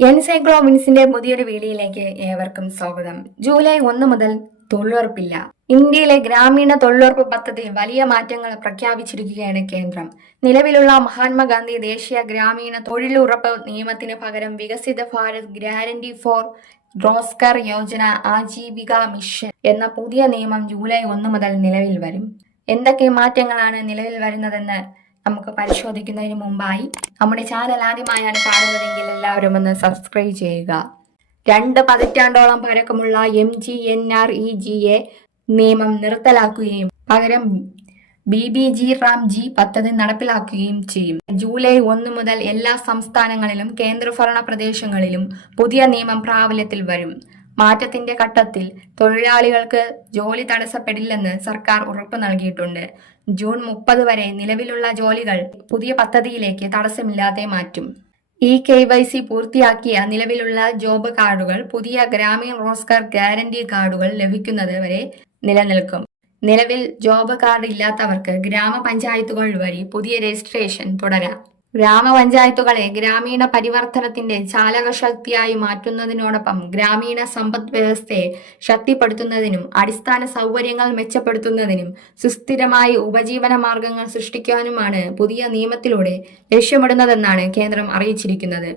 എൻസൈക്ലോമിൻസിന്റെ പുതിയൊരു വീഡിയോയിലേക്ക് ഏവർക്കും സ്വാഗതം. ജൂലൈ 1 മുതൽ തൊഴിലുറപ്പില്ല. ഇന്ത്യയിലെ ഗ്രാമീണ തൊഴിലുറപ്പ് പദ്ധതിയിൽ വലിയ മാറ്റങ്ങൾ പ്രഖ്യാപിച്ചിരിക്കുകയാണ് കേന്ദ്രം. നിലവിലുള്ള മഹാത്മാഗാന്ധി ദേശീയ ഗ്രാമീണ തൊഴിലുറപ്പ് നിയമത്തിന് പകരം വികസിത Bharat guarantee four Rozgar Yojana Aajeevika mission എന്ന പുതിയ നിയമം ജൂലൈ 1 മുതൽ നിലവിൽ വരും. എന്തൊക്കെ മാറ്റങ്ങളാണ് നിലവിൽ വരുന്നതെന്ന് നമുക്ക് പരിശോധിക്കുന്നതിന് മുമ്പായി നമ്മുടെ ചാനൽ ആദ്യമായാണ് കാണുന്നതെങ്കിൽ എല്ലാവരും ഒന്ന് സബ്സ്ക്രൈബ് ചെയ്യുക. 2 പതിറ്റാണ്ടോളം പഴക്കമുള്ള MGNREGA നിയമം നിർത്തലാക്കുകയും പകരം BBG-Ramji പദ്ധതി നടപ്പിലാക്കുകയും ചെയ്യും. ജൂലൈ 1 മുതൽ എല്ലാ സംസ്ഥാനങ്ങളിലും കേന്ദ്രഭരണ പ്രദേശങ്ങളിലും പുതിയ നിയമം പ്രാബല്യത്തിൽ വരും. മാറ്റത്തിന്റെ ഘട്ടത്തിൽ തൊഴിലാളികൾക്ക് ജോലി തടസ്സപ്പെടില്ലെന്ന് സർക്കാർ ഉറപ്പു നൽകിയിട്ടുണ്ട്. ജൂൺ 30 വരെ നിലവിലുള്ള ജോലികൾ പുതിയ പദ്ധതിയിലേക്ക് തടസ്സമില്ലാതെ മാറ്റും. KYC പൂർത്തിയാക്കിയ നിലവിലുള്ള ജോബ് കാർഡുകൾ പുതിയ ഗ്രാമീൺ റോസ്ഗാർ ഗ്യാരണ്ടി കാർഡുകൾ ലഭിക്കുന്നത് വരെ നിലനിൽക്കും. നിലവിൽ ജോബ് കാർഡ് ഇല്ലാത്തവർക്ക് ഗ്രാമപഞ്ചായത്തുകൾ വഴി പുതിയ രജിസ്ട്രേഷൻ തുടരാം. ഗ്രാമപഞ്ചായത്തുകളെ ഗ്രാമീണ പരിവർത്തനത്തിന്റെ ചാലകശക്തിയായി മാറ്റുന്നതിനോടൊപ്പം ഗ്രാമീണ സമ്പദ് വ്യവസ്ഥയെ ശക്തിപ്പെടുത്തുന്നതിനും അടിസ്ഥാന സൗകര്യങ്ങൾ മെച്ചപ്പെടുത്തുന്നതിനും സുസ്ഥിരമായ ഉപജീവന മാർഗങ്ങൾ സൃഷ്ടിക്കാനുമാണ് പുതിയ നിയമത്തിലൂടെ ലക്ഷ്യമിടുന്നതെന്നാണ് കേന്ദ്രം അറിയിച്ചിരിക്കുന്നത്.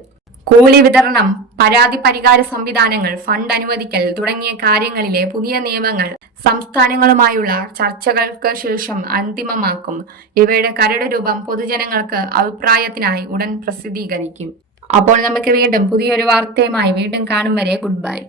കൂലി വിതരണം, പരാതി പരിഹാര സംവിധാനങ്ങൾ, ഫണ്ട് അനുവദിക്കൽ തുടങ്ങിയ കാര്യങ്ങളിലെ പുതിയ നിയമങ്ങൾ സംസ്ഥാനങ്ങളുമായുള്ള ചർച്ചകൾക്ക് ശേഷം അന്തിമമാക്കും. ഇവയുടെ കരട് രൂപം പൊതുജനങ്ങൾക്ക് അഭിപ്രായത്തിനായി ഉടൻ പ്രസിദ്ധീകരിക്കും. അപ്പോൾ നമുക്ക് വീണ്ടും പുതിയൊരു വാർത്തയുമായി വീണ്ടും കാണും വരെ ഗുഡ് ബൈ.